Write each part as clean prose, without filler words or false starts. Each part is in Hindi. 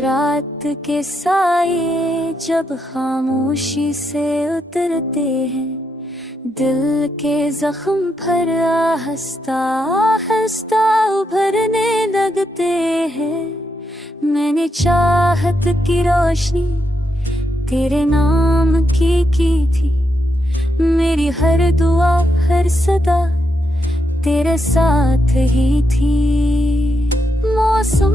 रात के साए जब खामोशी से उतरते हैं, दिल के जख्म पर आहिस्ता आहिस्ता उभरने लगते हैं। मैंने चाहत की रोशनी तेरे नाम की थी, मेरी हर दुआ हर सदा तेरे साथ ही थी। मौसम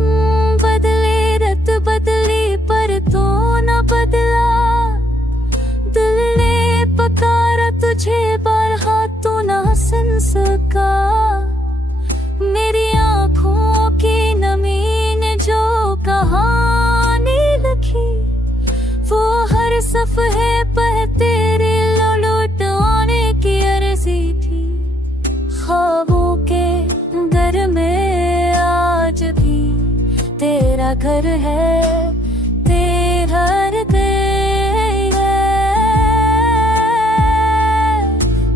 बदले रत बदली पर तो न बदला, दिल ने पुकारा तुझे बारहा तो ना सुन सका। मेरी आँखों की नमी ने जो कहानी लिखी, वो हर सफ़े पर तेरे लौटाने की अर्जी थी। ख्वाबों के घर में आज भी तेरा घर है, तेरा हृदय है।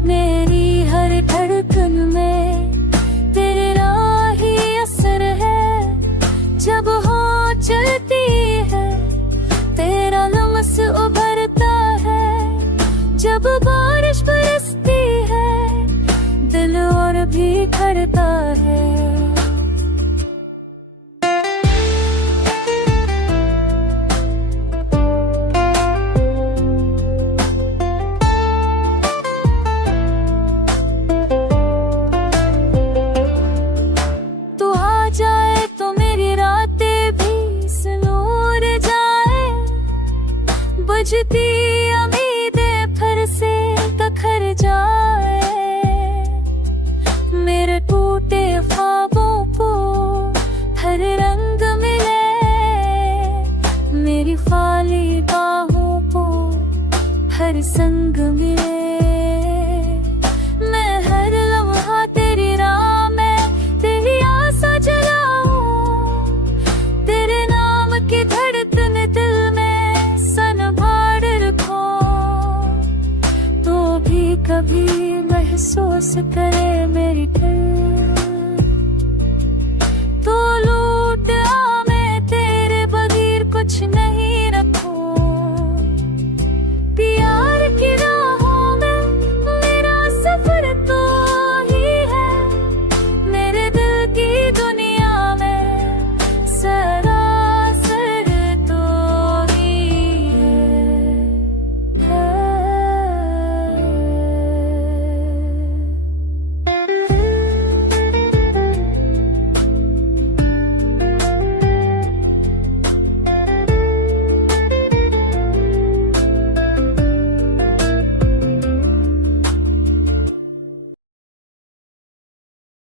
मेरी हर धड़कन में तेरा ही असर है। जब हो चलती है तेरा लम्स उभरता है, जब बारिश बरसती है दिल और भी धड़कता है। बजती उम्मीदें फिर से तखर जाए, मेरे टूटे ख्वाबों को हर रंग मिले। मेरी खाली बाहों को हर संग मिले। मैं हर लम्हा तेरी राह में तेरी आशा जलाऊं, तेरे नाम की धड़कन दिल में कभी महसूस करे मेरी दिल तो